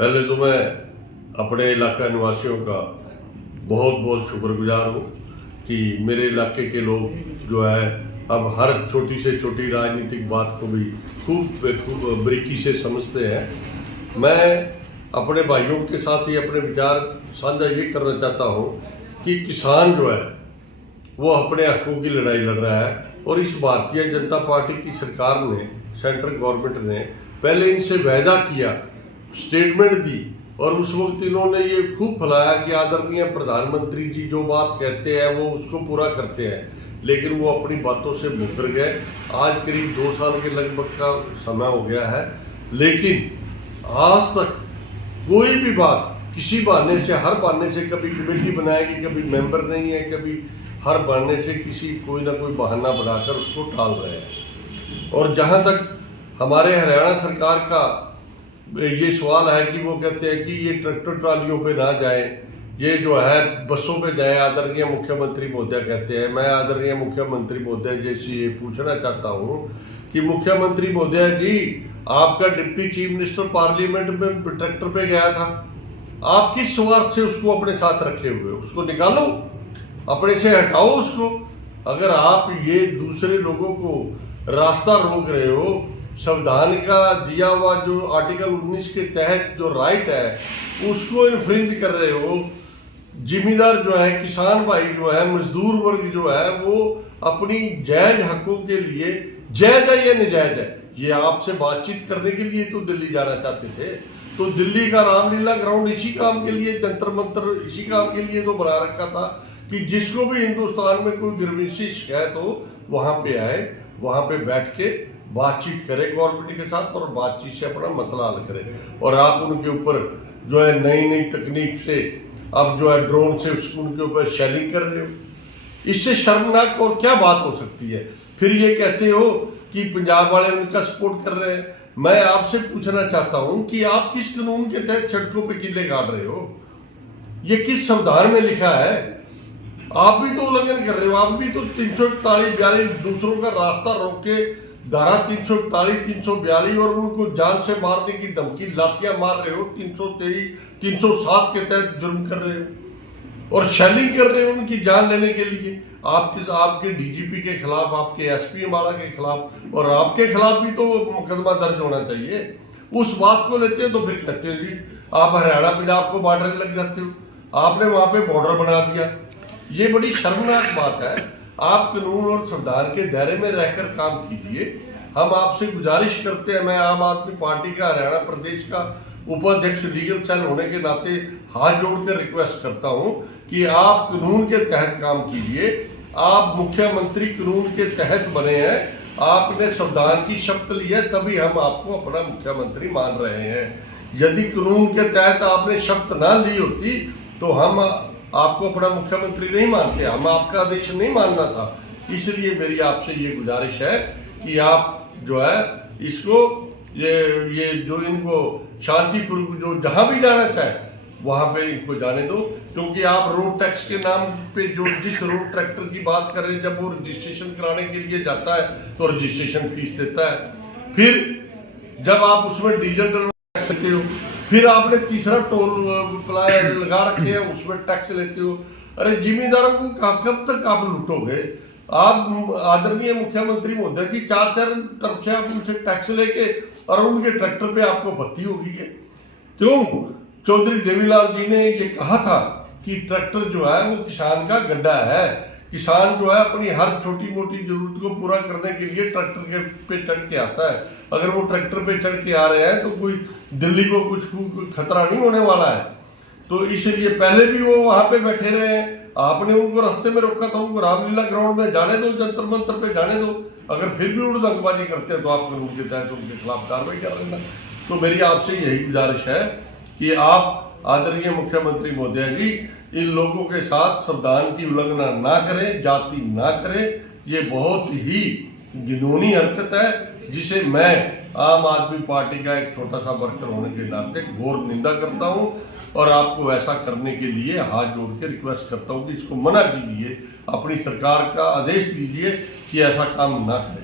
पहले तो मैं अपने इलाका निवासियों का बहुत बहुत शुक्रगुजार हूँ कि मेरे इलाके के लोग जो है अब हर छोटी से छोटी राजनीतिक बात को भी खूब बारीकी से समझते हैं। मैं अपने भाइयों के साथ ही अपने विचार साझा ये करना चाहता हूँ कि किसान जो है वो अपने हकों की लड़ाई लड़ रहा है और इस भारतीय जनता पार्टी की सरकार ने, सेंट्रल गवर्नमेंट ने पहले इनसे वायदा किया, स्टेटमेंट दी और उस वक्त इन्होंने ये खूब फैलाया कि आदरणीय प्रधानमंत्री जी जो बात कहते हैं वो उसको पूरा करते हैं, लेकिन वो अपनी बातों से मुकर गए। आज करीब 2 साल के लगभग का समय हो गया है, लेकिन आज तक कोई भी बात किसी बहाने से, हर बहाने से, कभी कमेटी बनाएगी, कभी मेंबर नहीं है, कभी हर बहाने से किसी कोई ना कोई बहाना बनाकर उसको टाल रहे हैं। और जहाँ तक हमारे हरियाणा सरकार का ये सवाल है कि वो कहते हैं कि ये ट्रैक्टर ट्रालियों पे ना जाए, ये जो है बसों पे जाए, आदरणीय मुख्यमंत्री महोदय कहते हैं। मैं आदरणीय मुख्यमंत्री महोदय जी से ये पूछना चाहता हूँ कि मुख्यमंत्री महोदय जी, आपका डिप्टी चीफ मिनिस्टर पार्लियामेंट में ट्रैक्टर पे गया था, आप किस स्वार्थ से उसको अपने साथ रखे हुए? उसको निकालो, अपने से हटाओ उसको। अगर आप ये दूसरे लोगों को रास्ता रोक रहे हो, संविधान का दिया हुआ जो आर्टिकल 19 के तहत जो राइट है उसको इन्फ्रिंज कर रहे हो। जिम्मेदार जो है, किसान भाई जो है, मजदूर वर्ग जो है, वो अपनी जायज हकों के लिए, जायज है या नाजायज है, ये आपसे बातचीत करने के लिए तो दिल्ली जाना चाहते थे। तो दिल्ली का रामलीला ग्राउंड इसी काम के लिए, जंतर मंतर इसी काम के लिए तो बना रखा था कि जिसको भी हिंदुस्तान में कोई गिरविशी शिकायत हो वहां पे आए, वहां पे बैठ के बातचीत करे गवर्नमेंट के साथ और बातचीत से अपना मसला हल करे। और आप उनके ऊपर जो है नई नई तकनीक से अब जो है ड्रोन से उनके ऊपर शेलिंग कर रहे हो। इससे शर्मनाक और क्या बात हो सकती है? फिर ये कहते हो कि पंजाब वाले उनका सपोर्ट कर रहे हैं। मैं आपसे पूछना चाहता हूं कि आप किस कानून के तहत सड़कों पे किले गाड़ रहे हो? ये किस संविधान में लिखा है? आप भी तो उल्लंघन कर रहे हो। आप भी तो 341-42 दूसरों का रास्ता रोक के धारा 341, 342 और उनको जान से मारने की धमकी, लाठियां मार रहे हो। 323, 307 के तहत जुर्म कर रहे हो और शेलिंग कर रहे हो उनकी जान लेने के लिए। आपके डीजीपी के खिलाफ, आपके एसपी अम्बाला के खिलाफ और आपके खिलाफ भी तो मुकदमा दर्ज होना चाहिए। उस बात को लेते हैं तो फिर कहते हो जी आप हरियाणा पंजाब को बांटने लग जाते हो, आपने वहां पे बॉर्डर बना दिया। ये बड़ी शर्मनाक बात है। आप कानून और संविधान के दायरे में रहकर काम कीजिए। हम आपसे गुजारिश करते हैं, मैं आम आदमी पार्टी का हरियाणा प्रदेश का उपाध्यक्ष लीगल सेल होने के नाते हाथ जोड़कर रिक्वेस्ट करता हूं कि आप कानून के तहत काम कीजिए। आप मुख्यमंत्री कानून के तहत बने हैं, आपने संविधान की शपथ ली है, तभी हम आपको अपना मुख्यमंत्री मान रहे हैं। यदि कानून के तहत आपने शपथ ना ली होती तो हम आपको अपना मुख्यमंत्री नहीं मानते, हम आपका आदेश नहीं मानना था। इसलिए मेरी आपसे ये गुजारिश है कि आप जो है इसको ये जो इनको शांतिपूर्वक जो जहां भी जाना चाहे वहां पे इनको जाने दो। क्योंकि आप रोड टैक्स के नाम पे जो जिस रोड ट्रैक्टर की बात कर रहे हैं, जब वो रजिस्ट्रेशन कराने के लिए जाता है तो रजिस्ट्रेशन फीस देता है। फिर जब आप उसमें डीजल डलवा सकते हो, फिर आपने तीसरा टोल प्लाजा लगा रखे हैं, उसमें टैक्स लेते हो। अरे जिम्मेदारों को कब तक आप लूटोगे? आप आदरणीय मुख्यमंत्री महोदय जी 4 तरफ से आप उनसे टैक्स लेके और उनके ट्रैक्टर पे आपको भर्ती हो गई है। क्यों? चौधरी देवीलाल जी ने ये कहा था कि ट्रैक्टर जो है वो किसान का गड्ढा है। किसान जो है अपनी हर छोटी मोटी जरूरत को पूरा करने के लिए ट्रैक्टर के पे चढ़ के आता है। अगर वो ट्रैक्टर पे चढ़ के आ रहे हैं तो कोई दिल्ली को कुछ खतरा नहीं होने वाला है। तो इसलिए पहले भी वो वहां पे बैठे रहे हैं, आपने उनको रास्ते में रोका था। उनको रामलीला ग्राउंड में जाने दो, जंतर मंतर पे जाने दो। अगर फिर भी उड़दंगबाजी करते हैं तो आप कानून के तहत उनके खिलाफ कार्रवाई कर लेना। तो मेरी आपसे यही गुजारिश है कि आप आदरणीय मुख्यमंत्री महोदय जी इन लोगों के साथ संविधान की उल्लंघना ना करें, जाति ना करें। ये बहुत ही घिनौनी हरकत है जिसे मैं आम आदमी पार्टी का एक छोटा सा वर्कर होने के नाते घोर निंदा करता हूं और आपको ऐसा करने के लिए हाथ जोड़ के रिक्वेस्ट करता हूं कि इसको मना कीजिए, अपनी सरकार का आदेश दीजिए कि ऐसा काम ना करें।